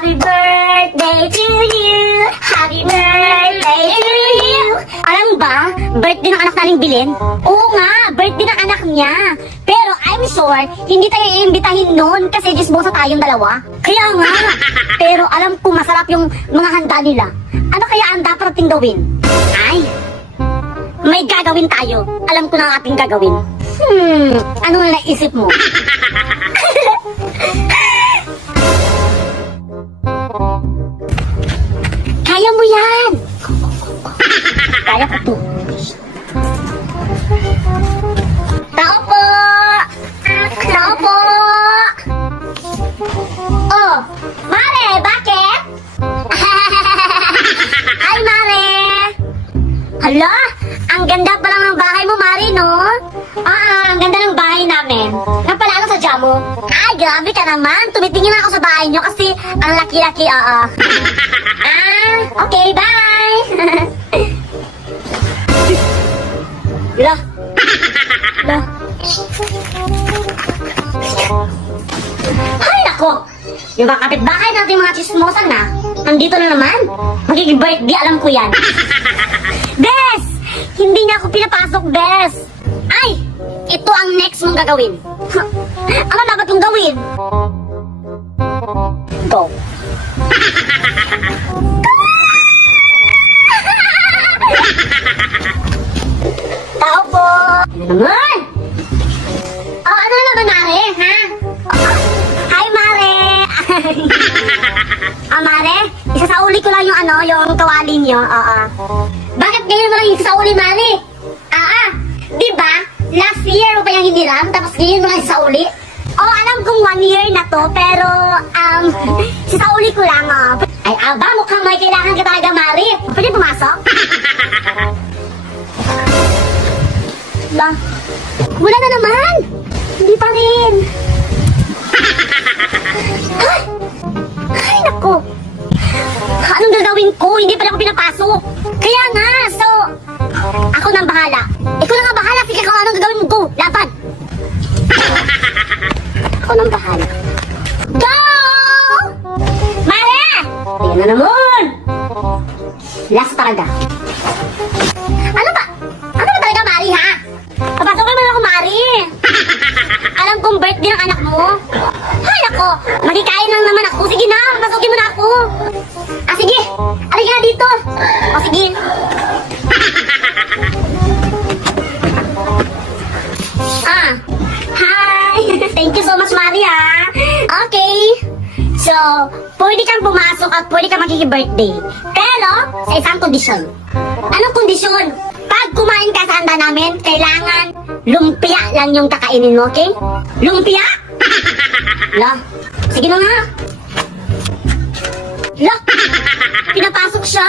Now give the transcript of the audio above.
Happy birthday to you! Happy birthday to you! Alam mo ba, birthday ng anak namin Bilin? Oo nga, birthday ng anak niya. Pero I'm sure, hindi tayo iimbitahin noon kasi disbosa tayong dalawa. Kaya nga, pero alam ko masarap yung mga handa nila. Ano kaya ang dapat nating gawin? Ay, may gagawin tayo. Alam ko na ang ating gagawin. Ano na naisip mo? Kaya mo yan! Kaya ko to. Tao po! Tao po! Oh, Mare, bakit? Ay, Mare! Hala, ang ganda pa lang ng bahay mo, Mare, no? Ang ganda ng bahay namin. Nga pala, ano sadya mo? Ay, grabe ka naman. Tumitingin ako sa bahay nyo kasi ang laki-laki, okay, bye! La. La. Ay, nako! Yung mga kapitbahay natin mga chismosan na, nandito na naman. Magiging birthday, alam ko yan. Bes! Hindi niya ako pinapasok, Bes! Ay! Ito ang next mong gagawin. Ano dapat kong gawin? Go. Tao po! Naman! Ano naman, Mare, ha? Hi, Mare! Mare, isasauli ko lang yung kawali niyo. Bakit ganyan mo lang isasauli, Mare? Di ba? Last year mo pa yung hiniram, tapos ganyan mo lang isasauli? Alam kong 1 year na to, pero, isasauli ko lang, Ay, mukhang may kailangan ka talaga, Mare. Pwede pumasok? Ba? Wala na naman! Hindi pa rin! Ay, naku! Anong gagawin ko? Hindi pa rin ako pinapasok! Kaya nga, so... Ako nang bahala. Ikaw na nga bahala, sige kung anong gagawin mo. Go! Laban! Ako nang bahala. Go! Mare! Tingnan na naman! Last talaga. Ano ba? Ano ba talaga, Mari, ha? Papasok naman ako, Mari. Alam kong birthday ng anak mo. Ay, ako. Magkikain lang naman ako. Sige na, pasukin mo na ako. Sige. Alika na dito. Sige. Hi. Thank you so much, Mari, ha? Okay. So, pwede kang pumasok at pwede kang magkiki-birthday. Pero, sa isang kondisyon. Anong kondisyon? Pag kumain ka sa handa namin, kailangan lumpia lang yung kakainin mo, okay? Lumpia? La, sige na nga. La, pinapasok siya.